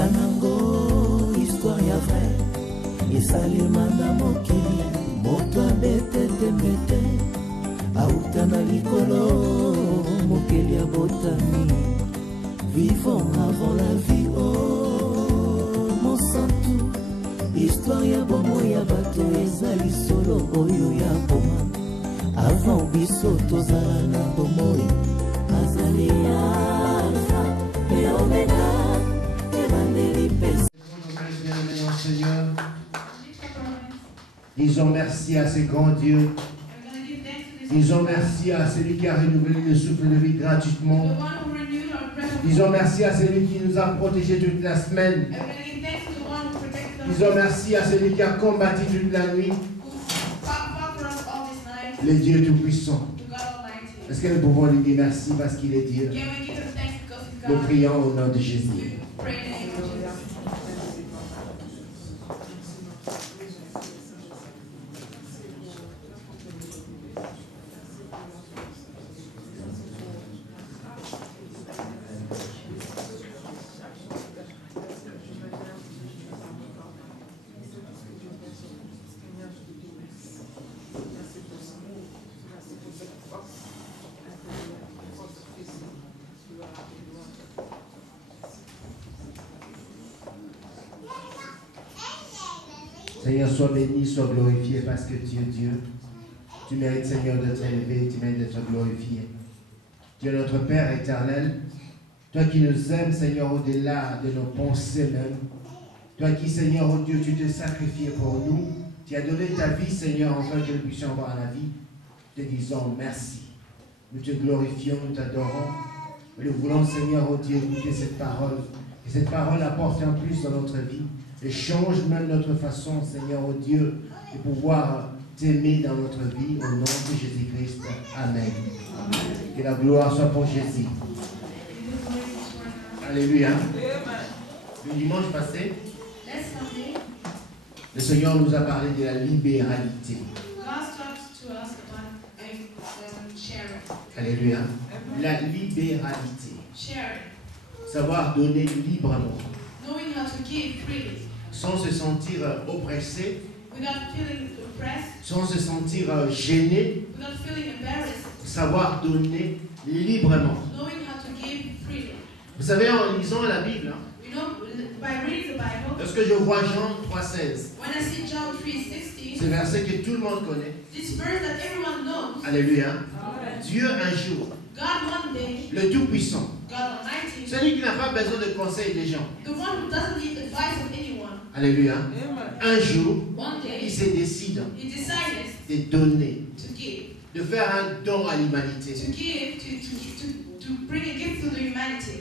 Sanango, histoire ya vrai. Esalema na mokili, moto abete tembete. Auta na likolo, mokili ya botami. Vivons avant la vie, oh mon santu. Histoire ya bomo ya bato ezali solo oyo ya boma. Avant biso tozala na bomoi. Azali alpha et omega. Evangeli pesa. Seigneur, disons merci à ce grand Dieu. Disons merci à celui qui a renouvelé le souffle de vie gratuitement. Disons merci à celui qui nous a protégés toute la semaine. Disons merci à celui qui a combattu toute la nuit. Le Dieu Tout-Puissant. Est-ce que nous pouvons lui dire merci parce qu'il est Dieu? Nous prions au nom de Jésus. Seigneur, sois béni, sois glorifié parce que tu es Dieu. Tu mérites, Seigneur, d'être élevé, tu mérites d'être glorifié. Tu es notre Père éternel. Toi qui nous aimes, Seigneur, au-delà de nos pensées même. Toi qui, Seigneur, oh Dieu, tu t'es sacrifié pour nous. Tu as donné ta vie, Seigneur, afin que nous puissions avoir la vie. Te disons merci. Nous te glorifions, nous t'adorons. Nous voulons, Seigneur, oh Dieu, écouter cette parole. Que cette parole apporte un plus dans notre vie. Et change même notre façon, Seigneur, oh Dieu, de pouvoir t'aimer dans notre vie au nom de Jésus-Christ. Amen. Amen. Que la gloire soit pour Jésus. Alléluia. Le dimanche passé, le Seigneur nous a parlé de la libéralité. Alléluia. La libéralité. Savoir donner librement. Sans se sentir oppressé, sans se sentir gêné, savoir donner librement. Vous savez, en lisant la Bible, lorsque je vois Jean 3,16, ce verset que tout le monde connaît, alléluia, Dieu un jour, le Tout-Puissant, celui qui n'a pas besoin de conseils des gens, alléluia, un jour, il se décide de donner, de faire un don à l'humanité.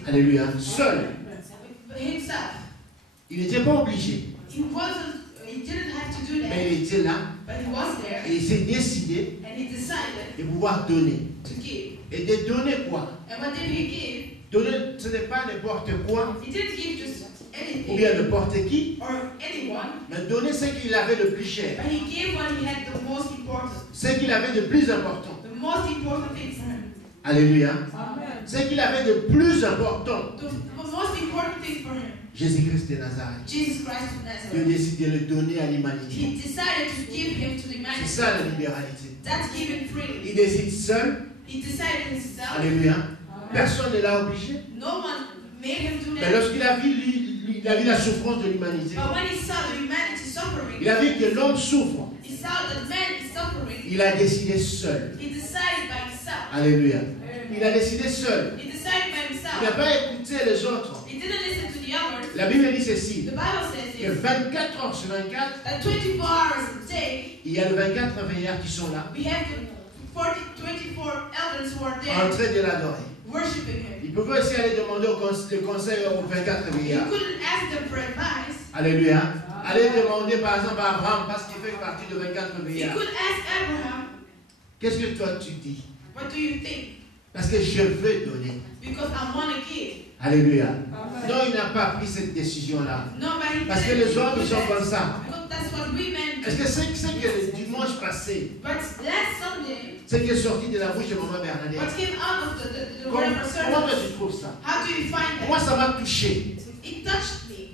Alléluia, seul. Il n'était pas obligé. Mais il était là. Et il s'est décidé de pouvoir donner. Et de donner quoi? Donner, ce n'est pas n'importe quoi. Ou bien n'importe qui. Mais donner ce qu'il avait de plus cher. Ce qu'il avait de plus important. Alléluia. Ce qu'il avait de plus important. Jésus-Christ de Nazareth. Dieu décide de le donner à l'humanité. C'est ça la libéralité. Il décide seul. Alléluia. Personne ne l'a obligé. Mais lorsqu'il a vu, il a vu la souffrance de l'humanité. Il a vu que l'homme souffre. Il a décidé seul. Alléluia. Il a décidé seul. Il n'a pas écouté les autres. La Bible dit ceci, que 24 heures sur 24, il y a les 24 veilleurs qui sont là, en train de l'adorer. Il pouvait aussi aller demander le conseil aux 24 veilleurs. Alléluia. Aller demander par exemple à Abraham, parce qu'il fait partie de 24 veilleurs. Qu'est-ce que toi tu dis? Parce que je veux donner. Alléluia. Non, il n'a pas pris cette décision-là. Parce que les hommes, ils sont comme ça. Est-ce que c'est que le dimanche passé, ce qui est sorti de la bouche de Maman Bernadette, comment tu trouves ça? Moi, ça m'a touché.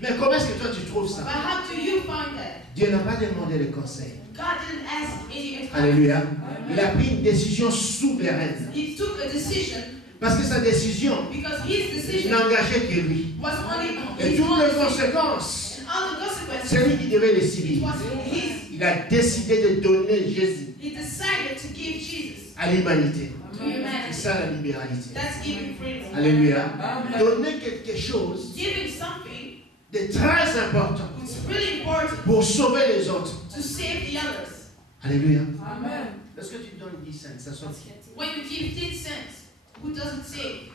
Mais comment est-ce que toi tu trouves ça? But how do you find that? Dieu n'a pas demandé le conseil. God didn't ask any advice. Alléluia. Il a pris une décision souveraine. He took a decision Parce que sa décision because his decision n'engageait que lui. was only Et his toutes own les decision. conséquences, All the consequences, c'est lui qui devait les it subir. was his. Il a décidé de donner Jésus He decided to give Jesus à l'humanité. to C'est humanity. ça la libéralité. That's giving freedom. Alléluia. Donner quelque chose Giving something de très important which is really important pour sauver les autres. to save the others. Alléluia. Amen. Lorsque tu donnes 10 cents, ça sonne. When you give 10 cents, who doesn't save?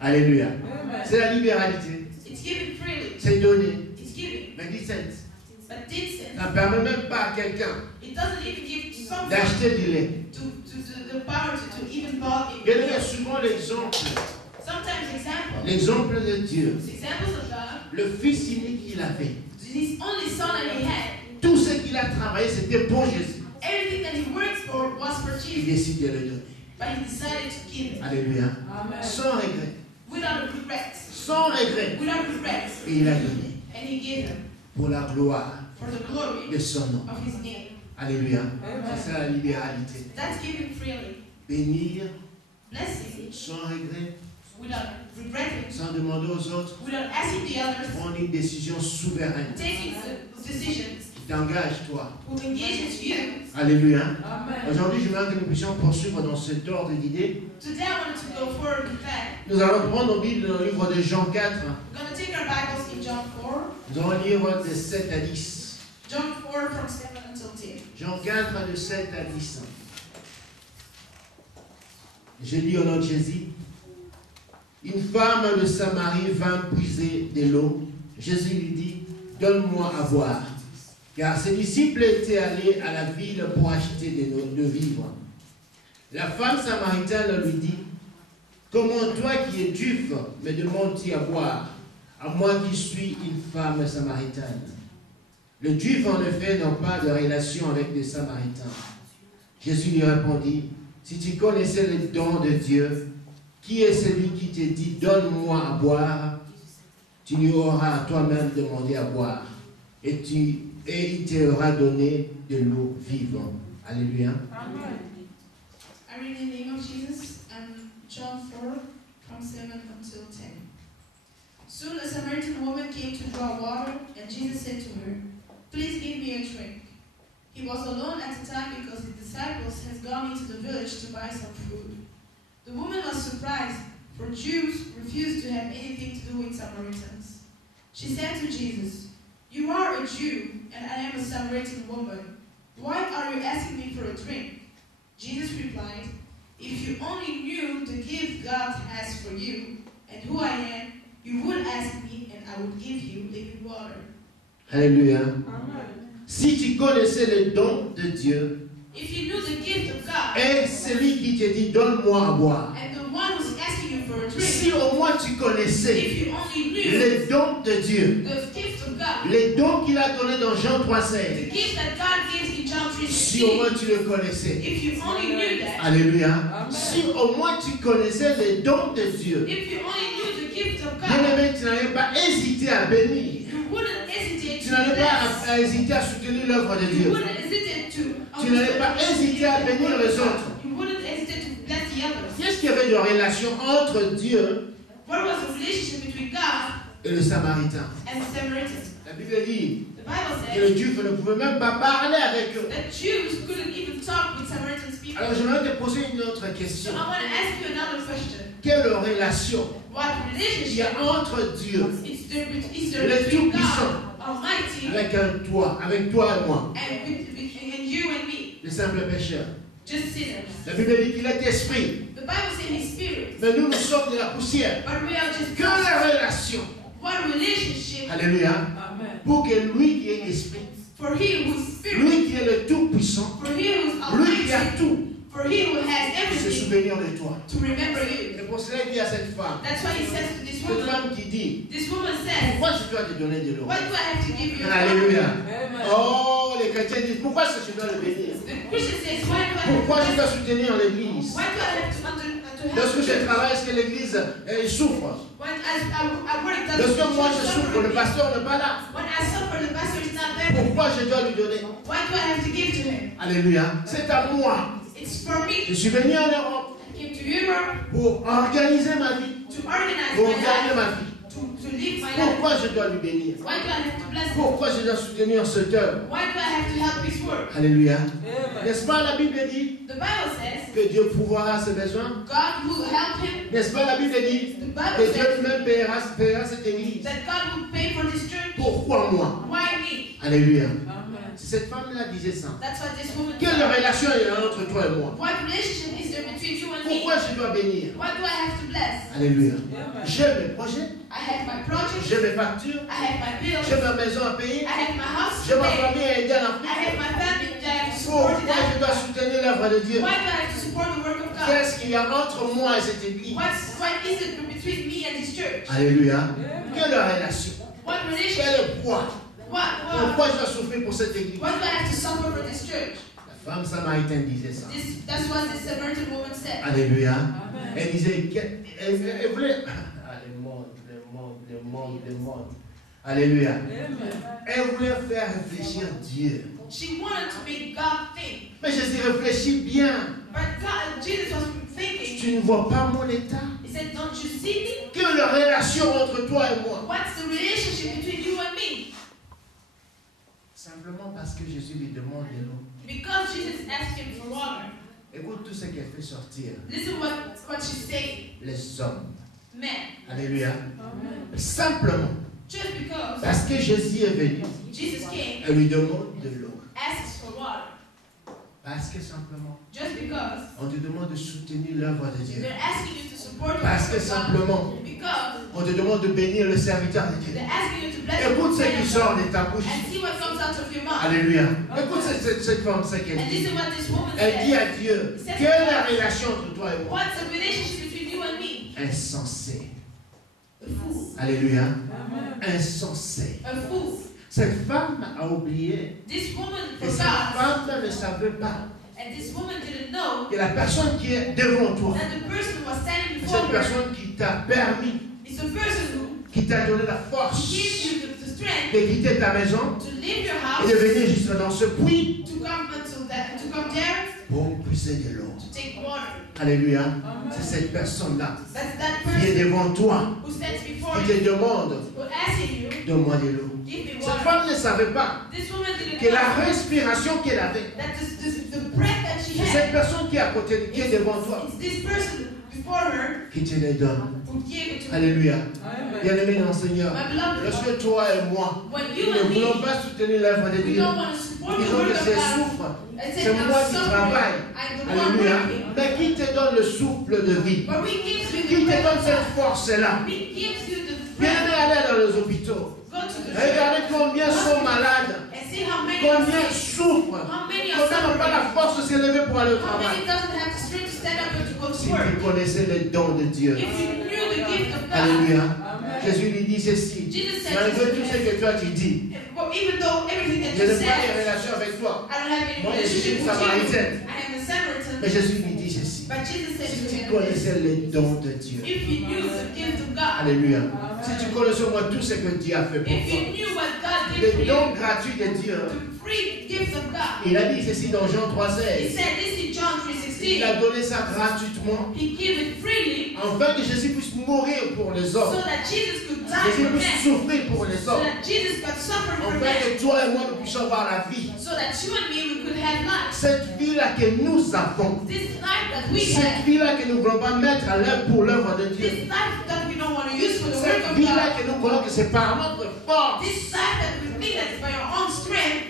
Alléluia. Amen. C'est la libéralité. It's giving freely. C'est donner. It's giving. Mais 10 cents, But 10 ça cents, ne permet même pas à quelqu'un it doesn't even give someone d'acheter du lait. to the power to even buy Bien it. aimé, souvent l'exemple Sometimes de Dieu, examples of God, le Fils unique qu'il avait, his only son that he had, tout ce qu'il a travaillé, c'était pour Jésus. everything that he worked for was for Il Jesus. décide de le donner. But he decided to give it Alléluia. Amen. Sans regret. without regrets. Sans regret. Without regrets. Et il a donné And he gave him pour la gloire for the glory de son nom. of his name. Alléluia. Amen. C'est ça la libéralité. That's giving freely. Bénir Blessing sans regret, without regretting, sans demander aux autres, without asking the others, prendre une décision souveraine taking the decisions qui t'engage, toi. who engages you. Alléluia. Amen. Aujourd'hui, je veux que nous puissions poursuivre dans cet ordre d'idées. Today I wanted to go forward with that. Nous allons prendre nos Bibles dans le livre de Jean 4. We're going to take our Bibles in John 4. Nous allons lire de 7 à 10. John 4 from 7 until 10. Jean 4 de 7 à 10. Je lis au nom de Jésus. Une femme de Samarie vint puiser de l'eau. Jésus lui dit, donne-moi à boire. Car ses disciples étaient allés à la ville pour acheter de vivres. La femme samaritaine lui dit, comment toi qui es juif me demandes-tu à boire, à moi qui suis une femme samaritaine? Les Juifs en effet n'ont pas de relation avec les Samaritains. Jésus lui répondit, si tu connaissais les dons de Dieu, qui est celui qui te dit, donne-moi à boire, tu lui auras toi-même demandé à boire, et il te aura donné de l'eau vive. Alléluia. Amen. I read in the name of Jesus, John 4 from 7 until 10. Soon a Samaritan woman came to draw water, and Jesus said to her, please give me a drink. He was alone at the time because his disciples had gone into the village to buy some food. The woman was surprised, for Jews refused to have anything to do with Samaritans. She said to Jesus, you are a Jew, and I am a Samaritan woman. Why are you asking me for a drink? Jesus replied, if you only knew the gift God has for you, and who I am, you would ask me, and I would give you living water. Alléluia. Amen. Si tu connaissais le don de Dieu, If you knew the gift of God, et celui qui te dit, donne-moi à boire. and the one who's asking you for a Si drink, au moins tu connaissais if you only knew les dons de Dieu, the gift of God, les dons qu'il a donnés dans Jean 3,16, the gift that God gives in John si au moins 3:16, tu le connaissais, if you only knew that, alléluia, Amen. si au moins tu connaissais les dons de Dieu, if you only knew the gift of bien God, aimé, tu n'allais pas hésiter à bénir, you wouldn't hesitate tu to n'allais pas bless. à hésiter à soutenir l'œuvre de You Dieu, wouldn't hesitate to. tu n'allais pas hésiter à bénir les autres. You wouldn't hesitate to bless the others. Qu'est-ce qu'il y avait de relation entre Dieu What was the relationship between God et le Samaritain? and the Samaritans? La Bible dit The Bible que les says Juifs ne pouvaient même pas parler avec eux. that Jews couldn't even talk with Samaritan people. Alors je vais te poser une autre So question. I want to ask you another question. Quelle relation What il y relationship a entre Dieu is there Le between Tout-Puissant. God Almighty avec toi et moi, and and you and me, les simples pécheurs? just sinners? La Bible dit qu'il est esprit, The Bible says His Spirit, mais nous sommes de la poussière. but we are just Quelle relation? what relationship Alléluia. Amen. Pour que lui qui est esprit, for He who's Spirit, lui qui est le Tout-Puissant, for He who's lui qui a Almighty, tout, for He who has se everything souvenir de toi. to remember you. Et pour cela, il dit à cette femme, That's why He says to this cette woman, femme qui dit, this woman says, pourquoi je dois te donner de l'eau? why do I have to give you a Alléluia. Amen. Oh, les chrétiens disent, pourquoi est-ce que je dois le bénir? The Christian says, why do I have Pourquoi je to dois soutenir l'église? why do I have to to help Lorsque the je church. travaille, est-ce que l'église souffre? When I work, does Lorsque the moi church je suffer souffre, with le me? pasteur n'est pas là. When I suffer, the pastor is not there. Pourquoi je dois lui donner? Why do I have to give to him? Alléluia. C'est à moi. It's for me. Je suis venu en Europe I came to Europe pour organiser ma vie, to organize pour my gagner life, ma vie. to live my life. Pourquoi je dois lui bénir? Why do I have to bless him? Pourquoi je dois soutenir cette œuvre? Why do I have to help his work? Alléluia. N'est-ce pas, la Bible dit The Bible says que Dieu pourvoira ses besoins? God will help him. N'est-ce pas, la Bible dit The que Bible Dieu says lui-même paiera cette église? that God will pay for this church. Pourquoi moi? Why me? Alléluia. Si cette femme-là disait ça, That's what this woman quelle said. relation il y a entre toi et moi? What relationship is there between you and me? Pourquoi je dois bénir? What do I have to bless? Alléluia. J'ai mes projets, I have my project. j'ai mes factures, I have my bills. j'ai ma maison à payer, I have my house j'ai to ma pay. famille à aider en I have Afrique. my family that I have to support in Pourquoi je that. dois soutenir l'œuvre de Dieu? Why do I have to support the work of God? Qu'est-ce qu'il y a entre moi et cette église? What is it between me and this church? Alléluia. Quelle relation? What relationship? Quel poids? What? Pourquoi je dois souffrir pour cette église? Why do I have to suffer for this church? La femme samaritaine disait ça. That's what this Samaritan woman said. Alléluia. Elle disait elle voulait. Ah, le monde. Alléluia. Elle voulait faire réfléchir Dieu. She wanted to make God think. Mais Jésus réfléchit bien. But Jesus was thinking. Tu ne vois pas mon état? He said, don't you see me? Quelle est la relation entre toi et moi? What's the relationship between you and me? Simplement parce que Jésus lui demande de l'eau. Because Jesus asked him for water. Écoute tout ce qu'elle fait sortir. Listen what she's saying. Les hommes. Men. Alléluia. Simplement Just because parce que Jésus est venu. Jesus came, Elle lui demande de l'eau. asks for water. Parce que simplement, Just because on te demande de soutenir l'œuvre de Dieu. they're asking you to support the Parce que work of God. simplement, Because on te demande de bénir le serviteur de Dieu. they're asking you to bless Écoute ce qui the sort de ta bouche. and see what comes out of your mouth. Alléluia. Écoute cette femme, ce qu'elle And dit. listen what this woman Elle dit said. à Dieu, quelle est la relation entre toi et moi? What's the relationship between you and me? Insensé. A fool. Alléluia. Insensé. A fool. Cette femme a oublié This woman et cette forgot, femme ne savait pas and this woman didn't know que la personne qui est devant toi, that the person who was standing c'est before cette her personne qui t'a permis, is the person qui t'a donné la who force gives you the strength de quitter ta maison to leave your et house, de venir jusque dans ce puits to come there, pour puiser de l'eau. to take water. Alléluia. C'est cette personne-là That's that qui est person devant toi, who stands before qui you, te demande who asking you, de moi de l'eau. give me Cette water. femme ne savait pas This woman didn't que la know respiration qu'elle avait, that the breath that she c'est cette had, personne qui est à côté, qui est devant toi, it's this person before her qui te les donne. who gave it to her. Alléluia. Bien-aimé dans le Seigneur, My beloved, lorsque toi et moi, when nous you ne and voulons me, pas soutenir l'œuvre de we Dieu, don't want to support the disons work que of c'est God, souffre, I c'est said, moi I'm qui suffering, travaille. I'm the one Alléluia. working. Mais qui te donne le souffle de vie? But we gives you Qui the te breath donne of cette God. force-là? We gives you the Bien-aimé, breath. allez dans les hôpitaux. Go to the Regardez church combien sont malades, and see how many are combien sick, souffrent, how many are combien n'ont pas la suffering, force de s'élever pour aller au how travail. many doesn't have the strength to stand up and to go Si to work. tu connaissais les dons de Dieu. If you knew the gift of God, Alléluia. Jésus lui dit ceci. Jesus said, Malgré tout ce que toi tu dis, well, even though everything that je you n'ai pas de said, relation avec toi. I don't have any Moi, je suis relationship une with you. Samaritaine. I am a Samaritan. Mais Jésus lui dit ceci. But Jesus said Si to tu him, connaissais les dons de Dieu. if you knew the gift of God, Alléluia. Si tu connaissais au moins tout ce que Dieu a fait pour if toi. you knew what God did for Les you, dons gratuits de Dieu. the free gifts of God. Il a dit ceci dans Jean He 3,16. said this in John Il a 3:16. donné ça gratuitement He gave it freely afin que Jésus puisse mourir pour les so hommes. that Jesus could die Jésus for puisse men. souffrir pour les So hommes. that Jesus could suffer for Afin men. que toi et moi nous puissions avoir la vie. So that you and me we could have life. Cette vie-là que nous avons. This life that we Cette have. vie-là que nous ne voulons pas mettre à l'œuvre pour l'œuvre de Dieu. This life that we don't want to use for the work Cette of vie-là God. que nous croyons que c'est par notre force. This life that we think that's by our own strength.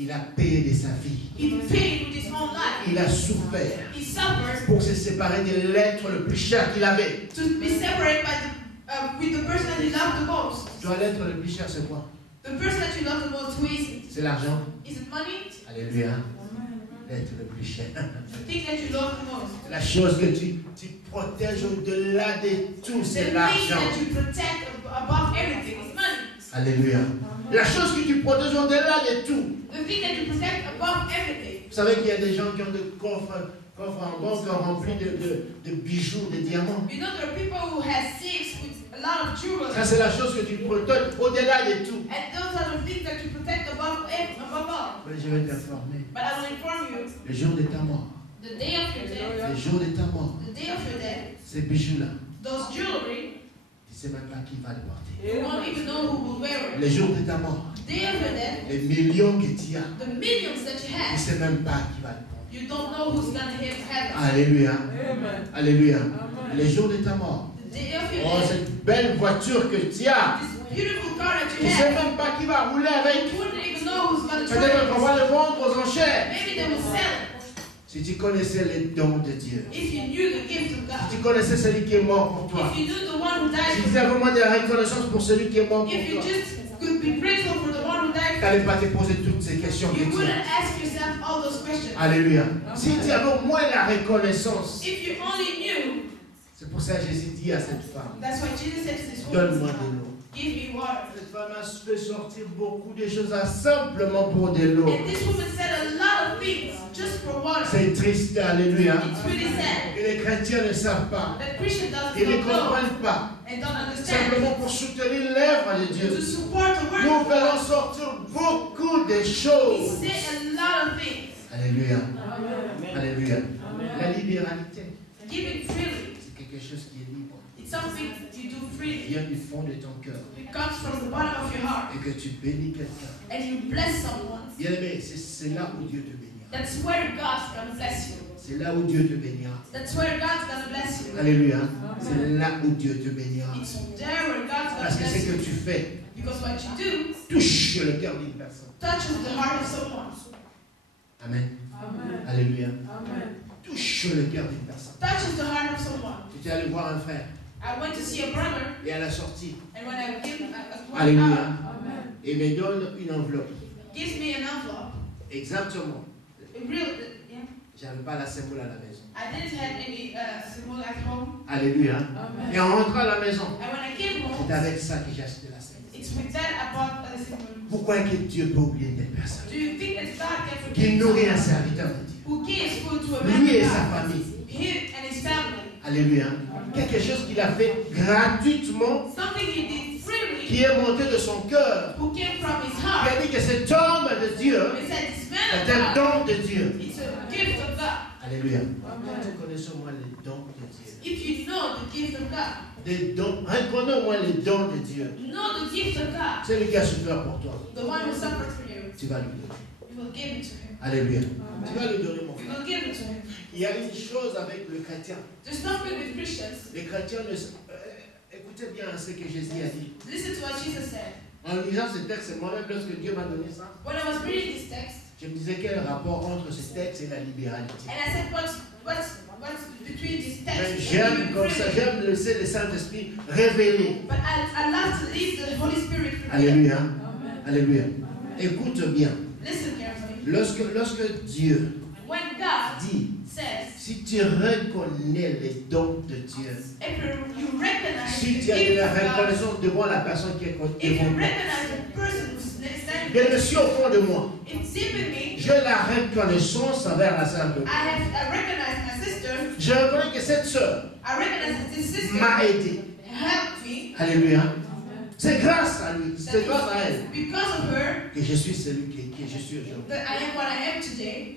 Il a payé de sa vie. He paid with his own life. Il a souffert He suffered pour se séparer de l'être le plus cher qu'il avait. to be separated by with the person that he loved the most. Toi, l'être le plus cher, c'est quoi? The person that you love the most, who is it? C'est l'argent. Is it money? Alléluia. L'être le plus cher. The thing that you love the most. La chose que tu protèges au-delà de tout, The c'est thing l'argent. that you protect above everything is money. Alléluia. La chose que tu protèges au-delà de tout. The thing that you protect above everything. Vous savez qu'il y a des gens qui ont des coffres coffre en banque rempli de bijoux, de diamants. You know, there are people who have safes with a lot of jewelry. Ça, c'est la chose que tu protèges au-delà de tout. And those are the things that you protect above all. Mais je vais t'informer. But I will inform you, Le jour de ta mort, the day of your death, le jour de ta mort, the day of your death, ces bijoux-là, those jewelry, tu ne sais même pas qui va le porter. you won't even know who will wear it. Le jour de ta mort, The day of your death, les millions que tu as, the millions that you tu ne have, sais même pas qui va le porter. you don't know who's going to have it. Alléluia. Amen. Alléluia. Le jour de ta mort, The day of your oh, death, cette belle voiture que tu as, this beautiful car that tu you ne sais have, même pas qui va rouler avec. you wouldn't even know who's going to Peut-être qu'on drive va le vendre aux enchères. it. Maybe they will sell it. Si tu connaissais les dons de Dieu, If you knew the gift of si God, tu connaissais celui qui est mort pour toi, if you knew the one who died si for tu as vraiment de la reconnaissance pour celui qui est mort pour if you toi, just could be grateful for the one who tu died n'allais pas te poser toutes ces questions que you tu wouldn't as. ask yourself all those questions. Alléluia. Si tu avais au moins la reconnaissance, If you only knew, c'est pour ça que Jésus dit à cette femme, that's why Jesus said to this donne-moi woman, de l'eau. give me water. Cette femme a fait sortir beaucoup de choses simplement pour de l'eau. And this woman said a lot of things just for water. C'est triste, alléluia. It's really sad Et les chrétiens ne savent pas. that Christians Ils ne don't know comprennent pas. and don't Simplement understand. pour soutenir l'œuvre de To Dieu. support the word Nous of faisons God, sortir beaucoup de he choses. said a lot of things. Alléluia. Amen. Alléluia. Amen. La libéralité, Giving freely. c'est quelque chose qui est libre. It's something you do Qui freely. vient du fond de ton cœur. It comes from the bottom of your heart. Et que tu bénis quelqu'un. And you bless someone. Bien aimé, c'est là où Dieu te bénira. That's where God's going to bless you. C'est là où Dieu te bénira. That's where God's going to bless you. Alléluia. C'est là où Dieu te bénira. It's there where God's going Parce to que bless ce que you. tu fais Because what you do touche le cœur d'une personne. touches the heart of someone. Amen. Amen. Alléluia. Amen. Touche le cœur d'une personne. Touches the heart of someone. Tu es allé voir un frère I went to see a brother, et à la sortie, and when I gave him a Alléluia. Amen. Il me donne une enveloppe. gives me an envelope. Exactement. A real, yeah. J'avais pas la symbole à la maison. I didn't have any symbol at home. Alléluia. Amen. Et en rentrant à la maison, And when I came home, c'est avec ça que j'ai acheté la symbole. it's with that I bought the symbol. Pourquoi est-ce que Dieu peut oublier une personne Do you think that God can qui forgive nourrit un someone serviteur de Dieu? who gives food to a man Lui et of sa God? famille. Him and his family. Alléluia. Quelque chose qu'il a fait gratuitement, Something he did freely, qui est monté de son cœur. who came from his Il heart. a dit que cet homme de Dieu He said, this man est un of God, don de Dieu. it's a gift of God. Alléluia. Amen. Reconnaissons au moins les dons de Dieu. If you know the gift of God, Des dons. Reconnais au moins les dons de Dieu. know the gift of God, C'est lui qui a souffert pour toi. the one who suffered for you, Tu vas lui donner. you will give it to him. Alléluia. Amen. Tu vas lui donner mon You frère. will give it to him. Il y a une chose avec le chrétien. There's something with Christians. Les chrétiens ne... écoutez bien ce que Jésus a dit. Listen to what Jesus said. En lisant ce texte, moi-même, lorsque Dieu m'a donné ça, When I was reading this text, je me disais quel rapport entre ce texte et la libéralité. and I said, what's between this text Mais and j'aime giving comme ça, freely? j'aime laisser le Saint-Esprit révéler. But I love to leave the Holy Spirit reveal. Alléluia. Amen. Alléluia. Amen. Écoute bien. Listen carefully. Lorsque Dieu When God dit, says, si tu reconnais les dons de Dieu, if you recognize si the tu as de gift la of God, reconnaissance devant la personne qui est if devant you toi, recognize the person who's standing bien next monsieur au fond de moi, it's deep in me, j'ai la reconnaissance envers la Sainte. I recognize my sister, Je reconnais que cette sœur I recognize that this sister m'a aidé. helped me, Alléluia. Amen. C'est grâce à lui, that c'est grâce à elle it's because of her que je suis celui que je suis aujourd'hui. that I am what I am today.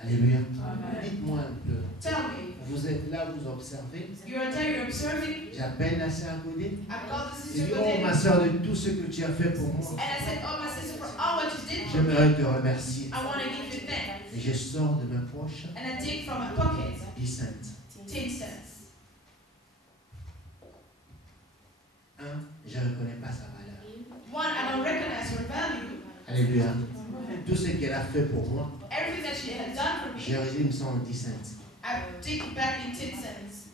Alléluia. Amen. Dites-moi un peu. Tell me, Vous êtes là, vous observez. you're there, you're observing. J'appelle la sœur Godé. I called the Je sister dis, today, oh ma sœur, de tout ce que tu as fait pour moi, and I said, oh my sister, for all what you did for me, j'aimerais te remercier. I want to give you thanks. Et je sors de ma poche And I take from my pocket 10 cents. 10 cents. Un, je ne reconnais pas sa valeur. One, I don't recognize her value. Alléluia. Tout ce qu'elle a fait pour moi, Everything that she has done for me, je résume ça en 10 cents. I take it back in 10 cents.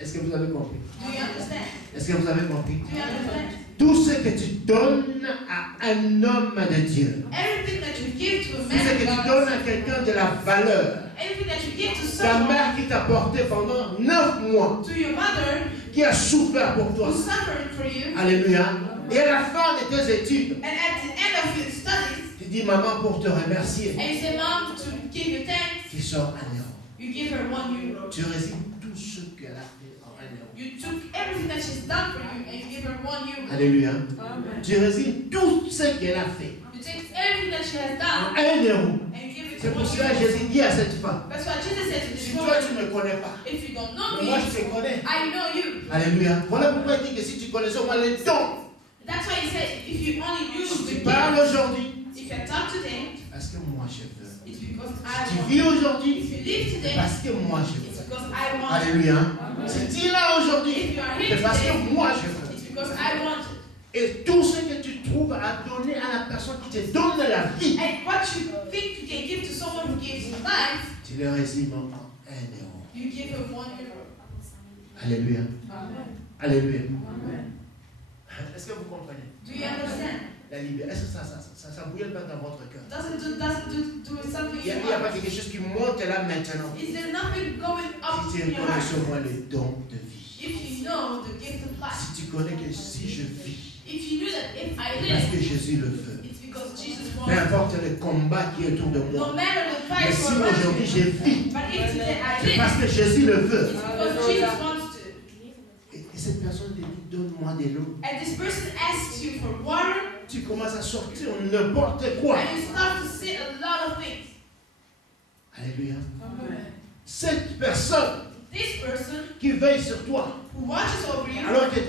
Est-ce que vous avez compris? Do you understand? Est-ce que vous avez compris? Do you understand? Tout ce que tu donnes à un homme de Dieu, Everything that you give to a tout ce man que of tu donnes God, à quelqu'un de la valeur, everything that you give to ta someone, mère qui t'a porté pendant 9 mois, to your mother qui a souffert pour toi. who suffered for you, Alléluia. Et à la fin de tes études, and at the end of your studies, tu dis maman pour te remercier. and you say, Mom, to give you thanks, qui sort 1 euro. You give her 1 euro. Tu résumes tout ce qu'elle a fait en 1 euro. You took everything that she's done for you and you give her 1 euro. Alléluia. Amen. Tu résumes tout ce qu'elle a fait You take everything that she has en done 1 euro. and you give it to C'est pour 1 cela que euro. Jésus dit à cette femme, That's why Jesus said to si this toi woman, tu ne me connais pas, if you don't know mais moi me, je te connais. I know you. Alléluia. Voilà pourquoi il dit que si tu connaissais au moins les dons, That's why he said, if you only knew si the tu parles gift, aujourd'hui, if you talk today, parce que moi je veux. it's because Si I tu want. vis If aujourd'hui, you live today, parce que moi je it's veux. because I want. Alléluia. Si tu es là aujourd'hui, If you are here c'est parce today, que moi je veux. it's because I want. Et tout ce que tu trouves à donner à la personne qui te donne la vie, And what you think you can give to someone who gives you life, tu le résumes en 1 euro. you give her 1 euro. Alléluia. Amen. Alléluia. Amen. Est-ce que vous comprenez? Do you understand? La liberté. Est-ce que ça bouillonne pas dans votre cœur? Doesn't do something Il you n'y a pas want. quelque chose qui monte là maintenant. Is there nothing going up Si tu in your connais heart? sur moi les dons de vie. If you know the gift of life, Si tu connais que si je vis, if you knew that if I parce que live, Jésus le veut. it's because Jesus Peu wants. importe le combat qui est autour de No moi. matter the Mais fight si for aujourd'hui life, je vis, but if today I c'est live, parce que Jésus le veut. it's because Jesus wants to. Et cette personne te dit, donne-moi de l'eau. And this person asks you for water, Tu commences à sortir n'importe quoi. and you start to say a lot of things. Alléluia. Cette personne This person qui veille sur toi, who watches over you, alors que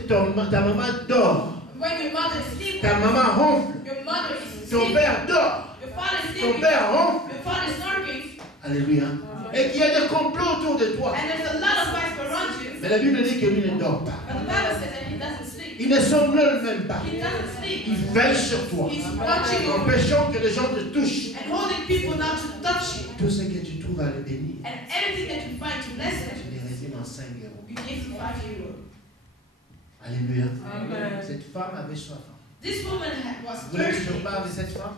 ta maman dort, when your mother is sleeping, ta maman ronfle, your mother is ton sleeping, père dort, your father is ton sleeping, père ronfle. your father is snoring, Alléluia. Et qu'il y a des complots autour de toi. and there's a lot of fights around you. Mais la Bible dit que lui ne dort pas. But the Bible says that he doesn't sleep. Il ne somnole même pas. He doesn't sleep. Il veille sur toi. He's watching you Empêchant que les gens te touchent. and holding people not to touch you. Tout ce que tu trouves à le bénir, And anything that you find to bless tu him, les résumes en 5 euros. you give him 5 euros. Alléluia. Amen. Cette femme avait soif. This woman was Vous voulez que je thirsty. parle de cette femme?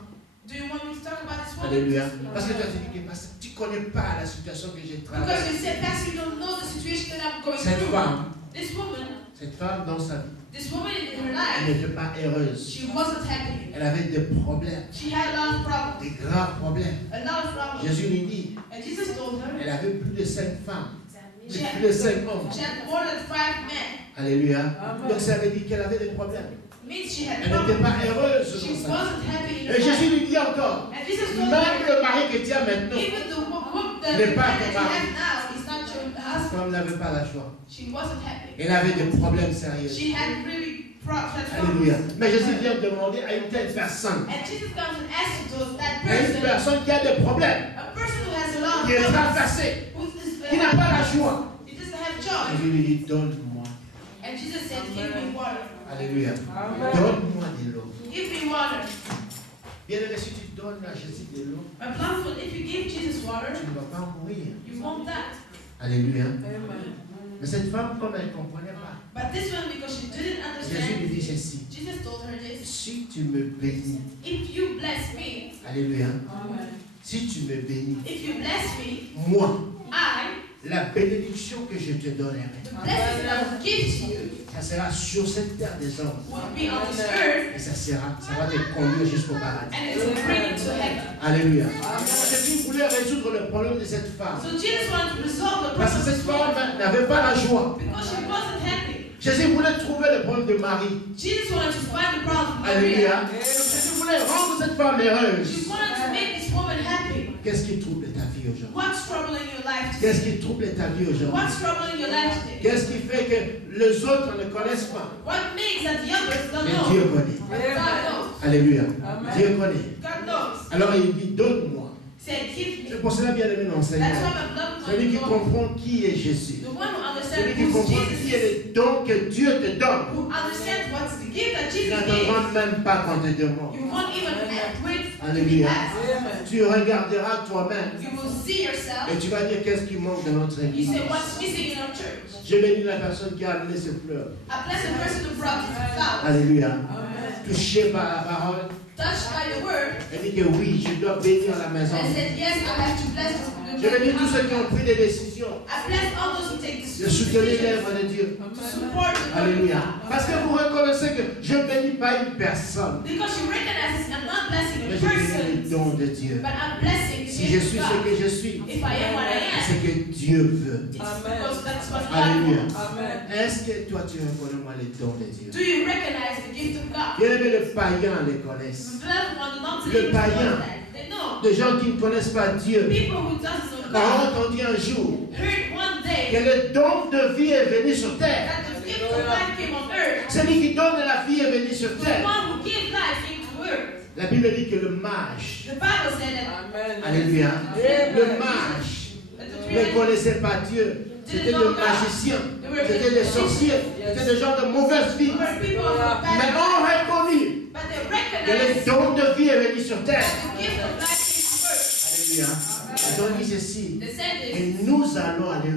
Do you want me to talk about this woman? Alléluia. Parce que toi tu dis que tu ne connais pas la situation que j'ai Because traversée. you said, Pastor, you don't know the situation that I'm going Cette through. femme, This woman dans sa vie, in her elle life, n'était pas heureuse. she wasn't happy. Elle avait des problèmes, She had a lot of problems. des graves problèmes. A lot of problems. Jésus lui dit, And Jesus told her elle avait plus de 5 femmes, she plus had, de 5 hommes. she had more than 5 men. Alléluia. Donc ça veut dire qu'elle avait des problèmes. It means she had Elle n'était problems. pas heureuse She dans sa vie. wasn't happy in her Et Jésus life. lui dit encore, And Jesus told même her, le mari que tu as maintenant, even the man n'est that pas you ton mari. have now is not your cette husband. femme n'avait pas la joie. She wasn't happy. Elle avait des problèmes sérieux. She had really problems. Alléluia. Mais Jésus vient demander à une telle personne, And Jesus comes and asks that à une personne qui a des problèmes, a person who has a lot of qui est problems, tracassée, who is, qui n'a pas la joie. he doesn't have joy. Jésus lui dit, donne-moi. And Jesus said, give me water. Alléluia. Donne-moi de l'eau. Give me water. Bien aimé, si tu donnes à Jésus de l'eau, My beloved, if you give Jesus water, tu ne vas pas mourir. you won't die. Alléluia. Mais cette femme, comme elle ne comprenait pas, But this one, because she didn't Jésus lui dit understand, ceci. Jesus told her this. Si tu me bénis, If you bless me, Alléluia. Si tu me bénis, if you bless me, moi, I, la bénédiction que je te donnerai, the blessing that I will give to you, ça sera sur cette terre des hommes. will be on this earth, Et ça va te conduire jusqu'au paradis. and it will bring you to heaven. Alléluia. Jésus voulait résoudre le problème de cette femme. So Jesus wanted to resolve the Parce que problem cette femme n'avait pas la joie. because she wasn't happy. Jésus voulait trouver le problème de Marie. Jesus wanted to find the problem of Maria. Alléluia. Jésus voulait rendre cette femme heureuse. She wanted to make this woman happy. Qu'est-ce qui trouble ta vie aujourd'hui? What's troubling your life Qu'est-ce today? qui trouble ta vie aujourd'hui? What's troubling your life today? Qu'est-ce qui fait que les autres ne connaissent pas? What makes that the others don't Mais know? Dieu connaît. But God knows. Alléluia. Dieu connaît. God knows. Alors il dit, donne-moi. Said, give me. C'est pour cela, bien aimé, That's l'enseignant. why my beloved Celui qui one comprend qui est Jésus. the one who understands Celui qui who comprend Jesus qui est is, le don que Dieu te donne. who understands what's the gift that Tu Jesus gave, n'attendras même pas qu'on te demande. you won't even wait to be Alléluia. asked. Tu regarderas toi-même You will see yourself. et tu vas dire qu'est-ce qui manque dans notre You vie. say, what's missing in our church? Je bénis la personne qui a amené ses fleurs. I bless the person who brought these flowers. Alléluia. Touché par la parole. Touched by the word, Elle dit que oui, je dois bénir la maison. and said, yes, I have to bless the Je bénis tous ceux qui ont pris des décisions I bless all those who take de this soutenir decision l'œuvre de Dieu. to support the word of Alléluia. God. Parce que vous reconnaissez que je ne bénis pas une personne, Because you recognize I'm not blessing mais a je bénis person, le don de Dieu. but I'm blessing the Si Si je suis ce que je suis, if I am what I am, c'est que Dieu veut. it's because that's what God Alléluia. wants. Est-ce que toi tu reconnais moi les dons de Dieu? Do you recognize the gift of God? Bien aimé, les païens les connaissent. Le païen. Les gens qui ne connaissent pas Dieu People who doesn't know ont God entendu un jour heard one day que le don de vie est venu sur terre. that the gift of life came on earth. Celui qui donne la vie est venu sur The terre. one who gives life came to earth. La Bible dit que le mage, The Bible said that alléluia, le mage the ne three connaissait pas Dieu. C'était des magiciens, c'était des sorciers, c'était des gens de mauvaise vie. were people of Mais bad ont life, reconnu but they que le recognized don de vie est venu sur terre. that the gift of life came to earth. Alléluia. Ils ont dit ceci. They said this. Et nous allons aller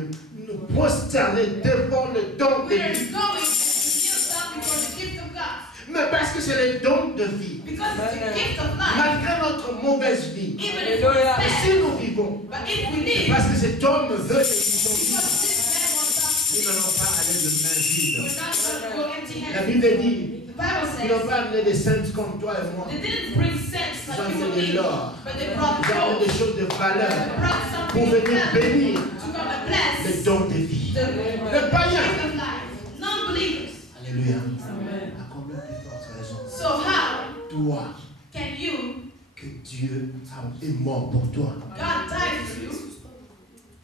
nous prosterner devant le don de We are vie. going to kneel down before the gift of God. Mais parce que c'est le don de vie. Because it's the gift of life. Malgré notre mauvaise vie, Even if we're et bad, si nous vivons, but if we live, parce que cet homme veut que nous vivions, because this man wants us nous to n'allons pas aller de main vide. we're not going to go La empty-handed. Bible dit The Bible qu'ils n'ont says pas amené des saints comme toi et moi. they didn't bring sense Ils ont like you amené would de need, l'or. but they brought Ils ont amené gold. des choses de valeur They brought pour something of venir value bénir to come and le bless don de vie. the Le païen. gift of life. Non-believers. Alléluia. À combien plus forte raison, So how toi, can you, que Dieu est mort pour toi. God died for you,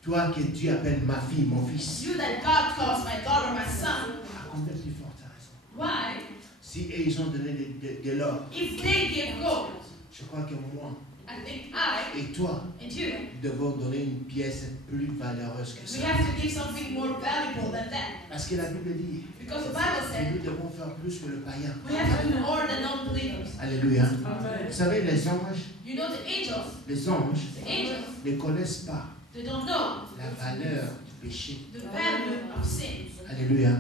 Toi que Dieu appelle ma fille, mon fils. you that God calls my daughter, my son. À combien plus forte raison. Why? Si ils ont donné de l'or, If they give gold, je crois que moi I think I et toi, and you, nous devons donner une pièce plus valeureuse que we ça. have to give something more valuable than that. Parce que la Bible dit Because the Bible que said nous devons faire plus que le païen. we have to do more than non-believers. Alléluia. Vous savez, les anges You know the angels ne they connaissent pas don't know la valeur du péché. the value of sin. Alléluia.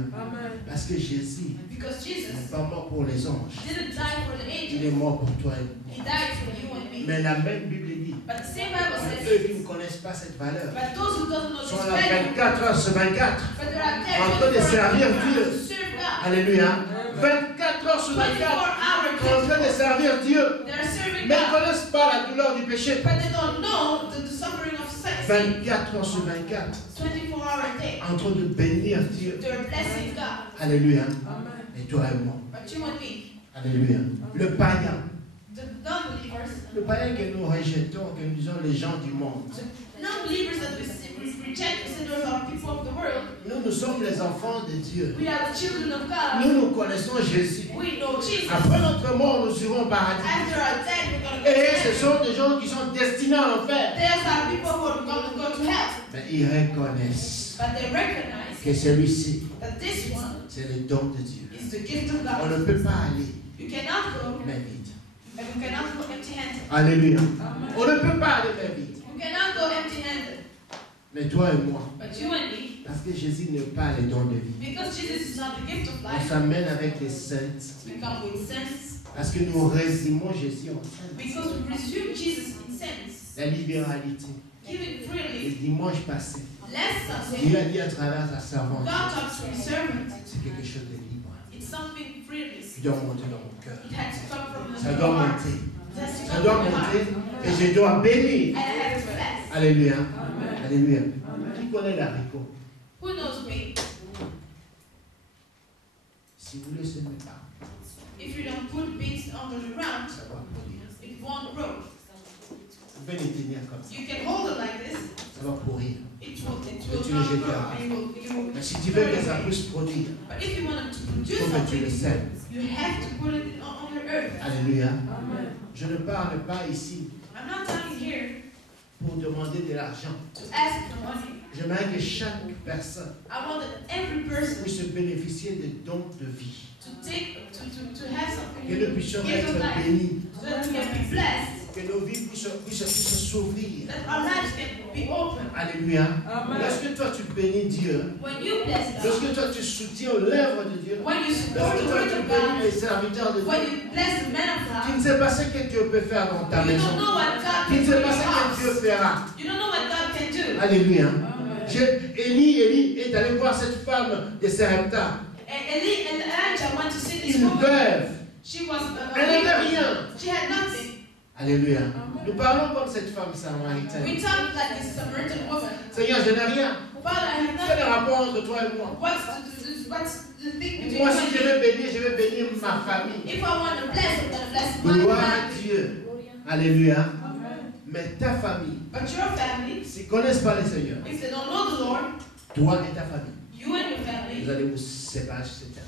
Parce que Jésus Because Jesus n'est pas mort pour les anges. didn't die for the Il est angels. mort pour toi et moi. He died for you and me. Mais la même Bible dit But the same Bible que says, eux qui ne connaissent pas cette valeur but those who don't know this sont là value, 24 heures sur 24. but they are there En train de 24 servir hours Dieu. to serve God. Alléluia. 24 heures sur 24 24. hours, Ils sont en train de servir Dieu. they're serving Mais ils ne God. connaissent pas la douleur du péché. But they don't know the suffering of sin. 24 heures sur 24. 24 hours a day. En train de bénir Dieu. They're blessing God. Alléluia. Et toi et moi. But you and me, Alléluia. Le païen. the non-believers, Le païen que nous rejetons, que nous disons les gens du monde. the non-believers that we reject, we say those are people of the world. Nous sommes les enfants de Dieu. We are the children of God. Nous connaissons Jésus. We know Jesus. Après notre mort, nous irons au paradis. After our death, we're going to go Et to ce heaven. sont des gens qui sont destinés à l'enfer. Those are people who are going to go to hell. Mais ils reconnaissent But they recognize que celui-ci, that this one c'est le don de Dieu. is the gift of On God. ne peut pas aller, You cannot go, mais vite. and you cannot go empty-handed. Alléluia. On ne peut pas aller, mais vite. You cannot go empty-handed. Mais toi et moi, But you and me, parce que Jésus n'est pas le don de vie. because Jesus is not the gift of On life, s'amène avec les saints. we come with sense. Parce que nous résumons Jésus en saint. Because we resume Jesus in sense. La libéralité. Giving Le freely. dimanche passé, Less Dieu something. a dit à travers sa servante, God talks to his servant. c'est quelque chose de libre. It's something freely. Qui doit monter dans mon cœur. It has to come from the Ça doit heart. monter. It has to Ça come doit from the heart. monter. Et je dois bénir. And I have to bless. Alléluia. Alléluia. Qui connaît l'haricot? Who knows me? Si vous ne le semez pas, If you don't put beans under the ground, ça va pourrir. it won't grow. Vous pouvez les tenir comme ça. You can hold it like this. Ça va pourrir. It will tu not le grow. jetteras. And you will Mais si tu veux que ça puisse produire, But if you want it to il produce faut que tu le something, sèmes. you have to put it on the earth. Alléluia. Je ne parle pas ici I'm not talking here pour demander de l'argent. to ask for money. J'aimerais que chaque personne I want that every person puisse bénéficier des dons de vie. to take to have something Que nous puissions gift of être life, bénis. so that we can be blessed, Que nos vies puissent s'ouvrir. that our lives can be open. Alléluia. Lorsque toi tu bénis Dieu, When you bless God, lorsque toi tu soutiens l'œuvre de Dieu, when you support lorsque the toi work tu of bénis God, les serviteurs de when Dieu, you bless the man of tu God, ne sais pas ce que Dieu peut faire dans ta you don't maison. know what God Tu can ne do sais in pas your ce que Dieu house. fera. You don't know what God can do. Alléluia. Élie est allé voir cette femme de Sarepta. And Elijah went to see this Une woman. veuve. She was Elle n'avait rien. she had nothing. Alléluia. Nous parlons comme cette femme samaritaine. We talk like this Samaritan woman. Seigneur, je n'ai rien. Father, I have Quel est le nothing. rapport entre toi et moi? What's the thing between Moi, you si and je me? vais bénir ma famille. If I want to bless, I'm going to bless my Gloire à family. Dieu. Alléluia. Mais ta famille, But your family, s'ils ne connaissent pas le Seigneur, if they don't know the Lord, toi et ta famille, you and your vous family, allez vous séparer sur cette terre.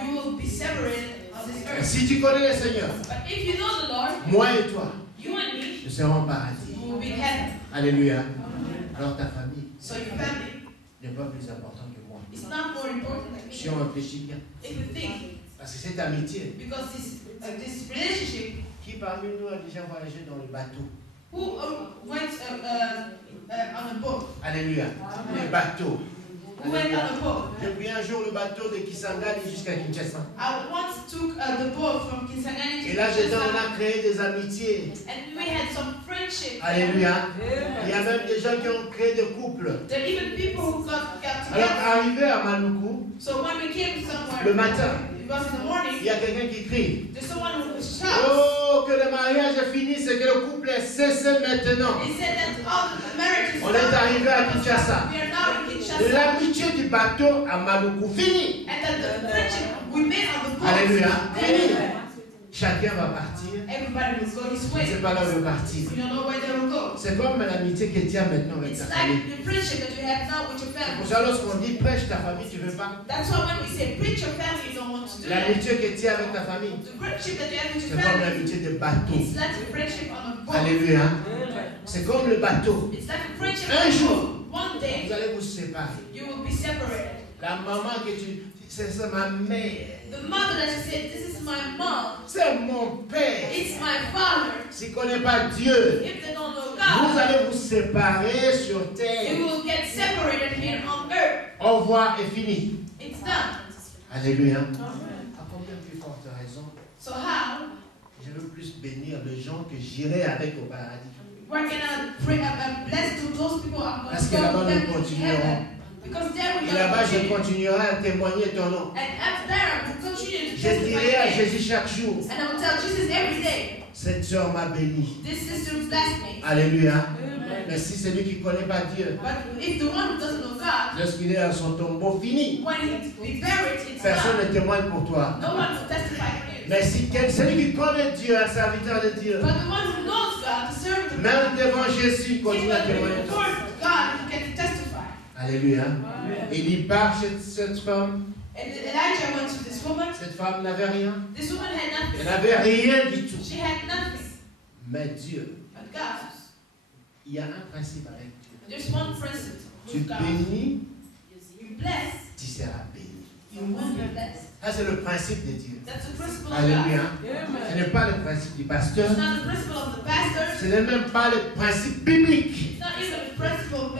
you will be separated on this earth. Si tu connais le Seigneur, But if you know the Lord, moi et toi, you and me, nous serons au paradis. you will be in heaven. Alléluia. Alors ta famille So your family n'est pas plus importante que moi. is not more important than Si me. on réfléchit bien. If you think, Parce que cette amitié, because this relationship, qui parmi nous a déjà voyagé dans le bateau? who went on a boat? Alléluia. Le bateau. Who went on a boat? J'ai pris un jour le bateau de Kisangani jusqu'à Kinshasa. I once took the boat from Kisangani to Et là, dedans, on Kinshasa, a créé des amitiés. and we had some friendship. Alléluia. Il y a même des gens qui ont créé des couples. There are even people who got Alors, together. arrivé à Maluku, So when we came somewhere, le matin, it was in the il morning, y a quelqu'un qui crie: there's someone who shouts. oh, que le mariage est fini, c'est que le couple est cessé maintenant. He said that all the marriages On est arrivé à Kinshasa. We are now in Kinshasa. L'amitié du bateau à Maluku, fini. And that the friendship we made on the boat. Alléluia. Fini. Amen. Chacun va partir. Everybody will go his Je ne way. sais pas là où il va partir. You don't know where they will go. C'est comme l'amitié que tu as maintenant avec It's ta famille. like the friendship that you have now with your Pour family. ça, lorsqu'on dit prêche ta famille, tu ne veux pas. That's why when we say preach your family, you don't want to do that. L'amitié que tu as avec ta famille, The friendship that you have with c'est your comme family, l'amitié de bateau. it's like the friendship on a boat. Alléluia. C'est comme le bateau. It's like a friendship Un on a jour, boat. One day, vous allez vous séparer. you will be separated. La maman que c'est ma mère. The mother that you said, this is my mom. C'est mon père. It's my father. Si vous ne connaissez pas Dieu, If they don't know vous God, allez vous séparer sur terre. you will get separated here on earth. Au revoir et fini. It's done. Alléluia. À combien plus forte raison, So how? je veux plus bénir les gens que j'irai avec au paradis. We're gonna pray bless to those people I'm Parce que going to là-bas, go nous with them to continuerons. heaven. Because there we Et là-bas, je continue. continuerai à témoigner ton nom. And after there, I will continue to Je testify dirai à again. Jésus chaque jour, And I will tell Jesus every day, cette soeur m'a béni. this sister blessed me. Alléluia. Mais si c'est lui qui ne connaît pas Dieu, But if the one who doesn't know God, lorsqu'il est à son tombeau fini, when he be buried, it's personne done. ne témoigne pour toi. No one will testify for you. Mais si celui qui connaît Dieu, un serviteur de Dieu, But the one who knows God, the servant of God, même devant Jésus, continue à even témoigner. before God, he can testify. Alléluia. Il y part chez cette femme. And Elijah went to this woman. Cette femme n'avait rien. This woman had Elle nothing. n'avait rien du tout. She had nothing. Mais Dieu, But God, il y a un principe avec Dieu. there's one principle Tu with God. bénis, You bless, tu seras béni. you will be blessed. Ça, c'est le principe de Dieu. That's the principle of Alléluia. God. Ce n'est pas le principe du pasteur. It's not the principle of the pastor. Ce n'est même pas le principe biblique. It's not even the principle of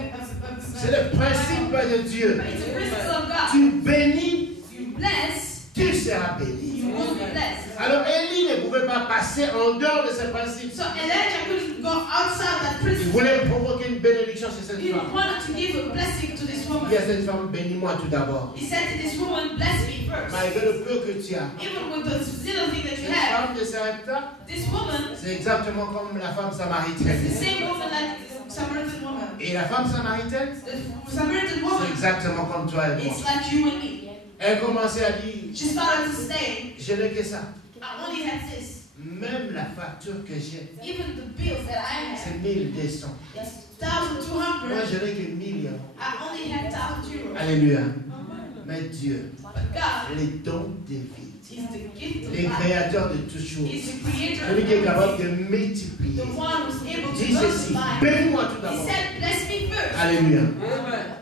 C'est le principe de Dieu. But it's the principle of God. Tu bénis, You bless, tu seras béni. you will be blessed. Alors Élie ne pouvait pas passer en dehors de ce principe. So Elijah couldn't go outside that Il principle. voulait provoquer une bénédiction sur cette He femme. wanted to give a blessing to this Il woman. dit à cette femme, bénis-moi tout d'abord. He said to this woman, bless me first. Malgré le peu que tu as. Even with the little thing that you Cette have, femme de Sarepta, this woman c'est exactement comme la femme is the samaritaine. same woman like the Samaritan woman. Et la femme samaritaine, The Samaritan c'est woman, exactement comme toi et moi. it's like you and me. Elle commençait à dire, She started to say, je n'ai que ça. I only had this. Même la facture que j'ai, Even the bills that I had, c'est 1200. it's Moi, 1,200. je n'ai que 1000 euros. I only had 1,000 euros. Alléluia. Mais Dieu, But God les dons de vie, is the gift of les life. créateurs de toutes choses, He's the creator celui qui est of capable everything. de multiplier, The one who's able to dit ceci, multiply. bénis-moi tout He d'abord. said, bless me first. Alléluia.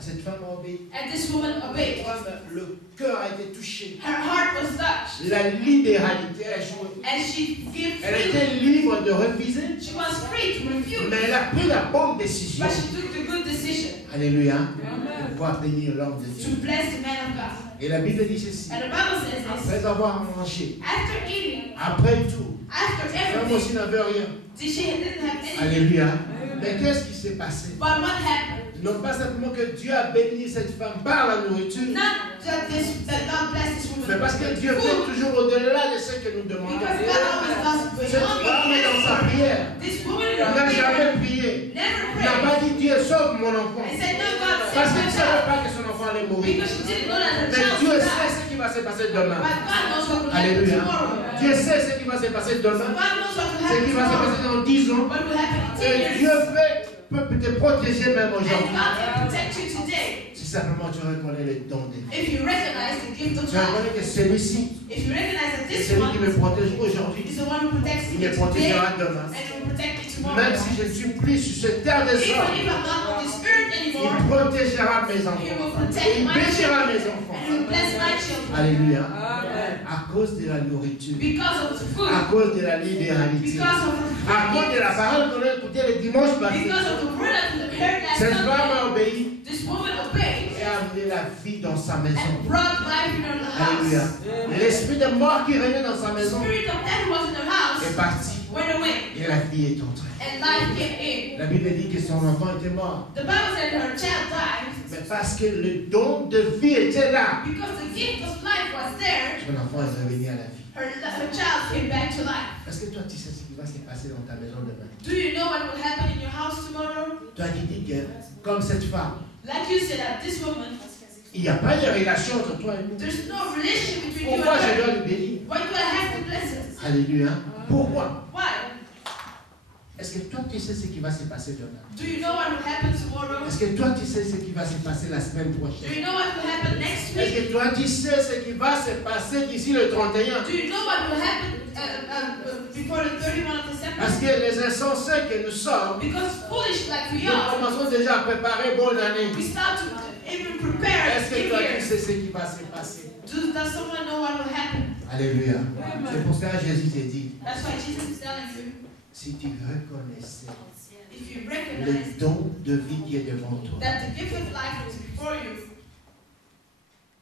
Cette femme a obéi. And this woman obeyed. Le cœur a été touché. Her heart was touched. La libéralité a joué. And she gave Elle freely. était libre de refuser, She was free to refuse. mais elle a pris la bonne décision. But she took the good decision Alléluia. De pouvoir bénir l'homme de Dieu. to bless the man of God. Et la Bible dit ceci. And the Bible says this. Après avoir mangé, After eating, après tout, after l'homme everything, aussi n'avait rien. she didn't have anything. Alléluia. Mais qu'est-ce qui s'est passé? But what happened? Non pas simplement que Dieu a béni cette femme par la nourriture, Not that God blessed this woman. mais parce que Dieu fait toujours au-delà de ce que nous demandons. Because God always does Cette femme est dans sa prière. mon enfant. He said, no, God Parce saved qu'il my ne savait child. pas que son enfant allait mourir. Because she didn't know that her Mais child Dieu would sait die. ce qui va se passer demain. But God knows what will happen Alléluia. tomorrow. Dieu sait ce qui va se passer demain. God knows what will Ce happen qui va se tomorrow. passer dans 10 ans. What will happen in 10 Et years. Dieu peut te protéger même And aujourd'hui. God can protect you today. Si simplement tu reconnais le don de Dieu. If you recognize the gift of Tu God. reconnais que celui-ci, If you recognize that c'est this celui qui me one protège aujourd'hui. is the one who protects Il me me today protégera demain. and will protect me tomorrow. Même si je ne suis plus sur cette terre des Even hommes, if I'm not on this earth anymore, il protégera mes He enfants. will Et protect il my bénira children mes and enfants. He will bless my children. Alléluia. À cause de la nourriture. Because of the food. À cause de la libéralité. Because of the À cause de la parole qu'on a écoutée le dimanche passé. Because of the word that we heard last Cette femme Sunday. a obéi This woman obeyed et a amené la vie dans sa maison. and brought life in her Alléluia. house. L'esprit de mort qui régnait dans sa The maison spirit of death was in her house, est parti. went away, Et la vie est entrée. and life came in. La Bible dit que son enfant était mort. The Bible said her child died Mais parce que le don de vie était là, because the gift of life was there. son enfant est revenu à la vie. Her child came back to life. Est-ce que toi tu sais ce qui va se passer dans ta maison demain? Do you know what will happen in your house tomorrow? Toi qui dis que, comme cette femme, Like you said, that this woman, il n'y a pas de relation entre toi et nous. there's no relationship between you Pourquoi je and her. dois le bénir? Why do I have to bless her? Alléluia. Pourquoi? Why? Est-ce que toi tu sais ce qui va se passer demain? Do you know what will happen tomorrow? Est-ce que toi tu sais ce qui va se passer la semaine Do prochaine? you know what will happen next Est-ce week? que toi tu sais ce qui va se passer d'ici le 31? Do you know what will happen before the 31 of Parce December? que les insensés que nous sommes, Because foolish like we nous are, commençons déjà à préparer bonne année. we start to even prepare Est-ce que in toi tu here. sais ce qui va se passer? Does someone know what will happen? Alléluia. C'est pour ça que Jésus te dit, That's why Jesus is telling you, si tu reconnaissais if you le recognize don de vie qui est devant toi, that the gift of life is before you,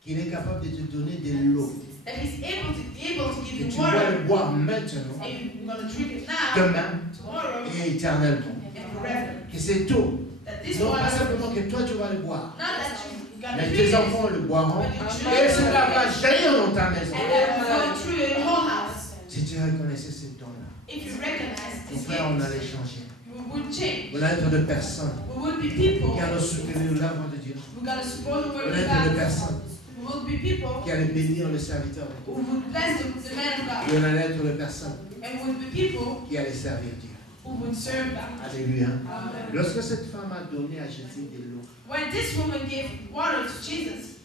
qu'il est capable de te donner de l'eau, that He's able to give que you tu dois water, le boire maintenant, and you're going to drink it now, demain tomorrow, et éternellement. and forever. Que c'est tout. That this Non pas water, simplement que toi tu vas le boire, not that you're going to mais drink tes it, enfants le boiront. but your Et children cela will va drink it, jaillir dans ta maison. and that will go through your whole house. Si tu reconnaissais ce don-là, If you recognize mon this frère, on gift, allait changer. we would change. On allait être de personnes We would be people. qui allaient soutenir l'œuvre de Dieu. We're going to support the On word allait of être de God. personnes We would be people qui allaient bénir le serviteur de who would bless the man of Dieu. God. Et on allait être de personnes And we would be people qui allaient servir Dieu. who would serve God. Alléluia. Amen. Lorsque cette femme a donné à Jésus de l'eau, When this woman gave water to Jesus,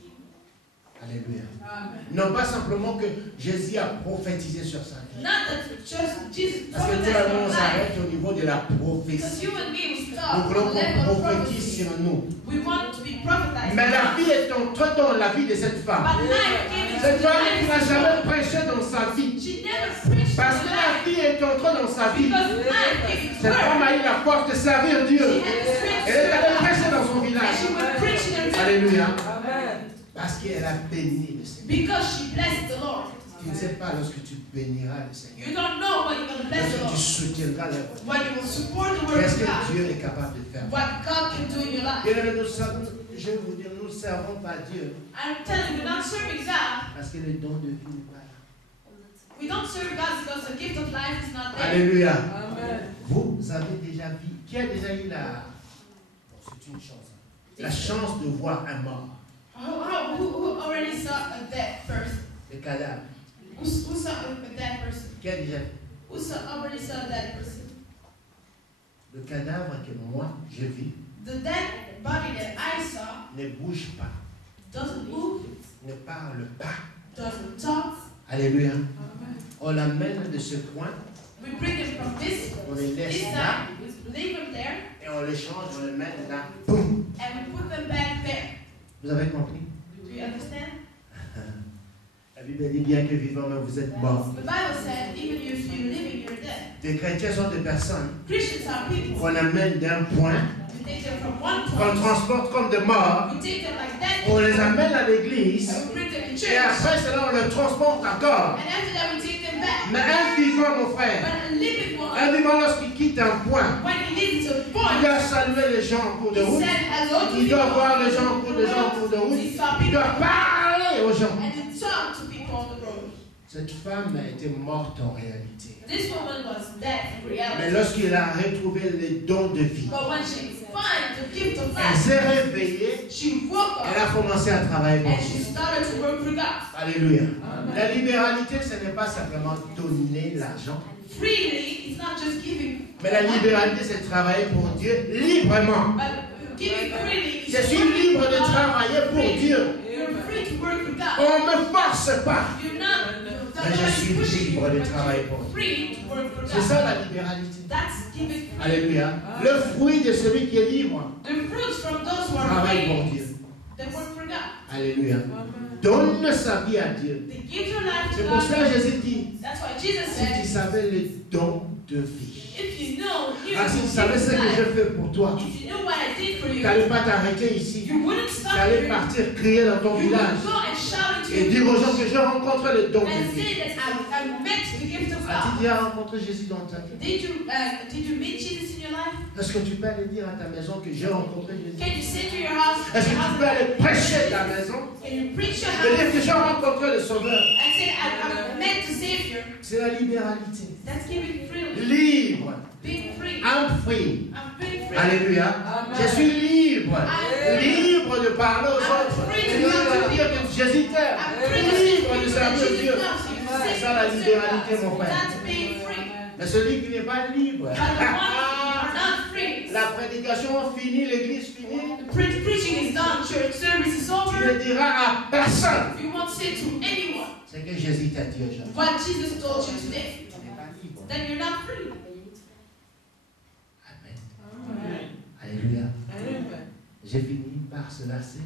alléluia. Amen. Non pas simplement que Jésus a prophétisé sur sa vie. Not that just Jesus Parce que prophesied toi et moi, on on life, s'arrête au niveau de la because prophétie. you and me we Nous stop voulons on the level qu'on of prophétise prophecy. sur nous. We want to be prophetized. Mais la vie est entrée dans la vie de cette femme. But life came into Cette the femme qui n'a life. jamais prêché dans sa vie. She never preached Parce in que her la life vie est entrée dans sa vie. because life gave it to Cette femme her. a eu la force de servir She Dieu. had the strength Elle est allée to prêcher dans son and village. she would preach in her village Alléluia. Parce qu'elle a béni le Seigneur. because she blessed the Lord. Tu ne sais pas lorsque tu béniras le Seigneur. You don't know what you're going to bless the Lorsque tu Lord. soutiendras l'œuvre. When you will support the word Qu'est-ce of que God. Dieu est capable de faire? What God can do in your life. Bien aimé, je vais vous dire, nous ne servons pas Dieu I'm telling you, we're not serving God. parce que le don de vie n'est pas là. We don't serve God because the gift of life is not there. Alléluia. Amen. Vous avez déjà vu, qui a déjà eu c'est une chance, la chance de voir un mort, Who already saw a dead person? le cadavre? Who saw a dead person? Qui a déjà vu? Who already saw a dead person? Le cadavre que moi je vis The dead body that I saw ne bouge pas, doesn't move, ne parle pas. doesn't talk. Alléluia. On l'amène de ce coin, We bring them from this on les laisse side, là we leave them there, et on les change, on les met là. Boum. and we put them back there. Vous avez compris? Do you understand? La Bible dit bien que vivant, mais vous êtes morts. The Bible said, even if you're living, you're dead. Les chrétiens sont des personnes Christians are people. qu'on amène d'un point, We take them from one qu'on point, transporte comme des morts, we take them like that, on les amène à l'église. and we bring them in Et church. après cela, on le transporte encore. And after that, we take them back. Mais un vivant, mon frère, But a living one, un vivant, lorsqu'il quitte un point, when he leaves a il point, doit saluer les gens en cours de he route. said hello to Il doit people. voir les gens en cours de route. He saw Il people doit parler aux gens. and he talked to people on the road. Cette femme a été morte en réalité. This woman was dead in reality. Mais lorsqu'il a retrouvé les dons de vie, But when she finds the gift of elle life, s'est réveillée, she woke elle up a commencé à travailler pour and she Dieu. started to work for God. Alléluia. La libéralité, ce n'est pas simplement donner l'argent, Freely, it's not just giving. mais la libéralité, c'est travailler pour Dieu librement. But giving freely is Je suis libre de travailler pour Dieu. You're free to work for God. On ne me force pas. You're not. Mais je suis libre de travailler pour Dieu. Free to work for God. C'est ça la libéralité. That's giving free. Alléluia. Le fruit de celui qui est libre The fruits from those who are travaille pour free, Dieu. they work for God. Alléluia. Donne sa vie à Dieu. They give your life to C'est pour God. ça que Jésus dit, That's why Jesus si tu said, savais les dons de vie. if you know, you Ah, si tu savais ce que je fais pour toi, if you know what I did for tu you, n'allais pas t'arrêter ici. you wouldn't Tu stop allais here. partir crier dans ton You would village go and shout into et your dire aux gens village que je rencontre le don de and vie. say that I met the gift of As-tu God. déjà rencontré Jésus dans ta vie? Did you meet Jesus in your life? Est-ce que tu peux aller dire à ta maison que j'ai rencontré Jésus? Can you say to your house, Est-ce que tu peux aller prêcher ta maison? can you preach your De dire house que j'ai rencontré le Sauveur? and say, I met the Savior? C'est la libéralité. That's giving freely. Libre. Being free. Un fruit. I'm being free. Alléluia. Je suis libre. Libre de parler aux autres. Libre de dire que Jésus t'aime. Libre de servir Dieu. C'est ça la libéralité, mon frère. That's being free. Mais celui qui n'est pas libre, But the ones who are not free, la prédication finie, l'église finie, the preaching is done, church service is tu over. ne diras à personne You won't say to anyone ce que Jésus t'a dit aujourd'hui. what Jesus told you today. Tu n'es pas libre. Then you're not free. Amen. Alléluia. J'ai fini par ce verset.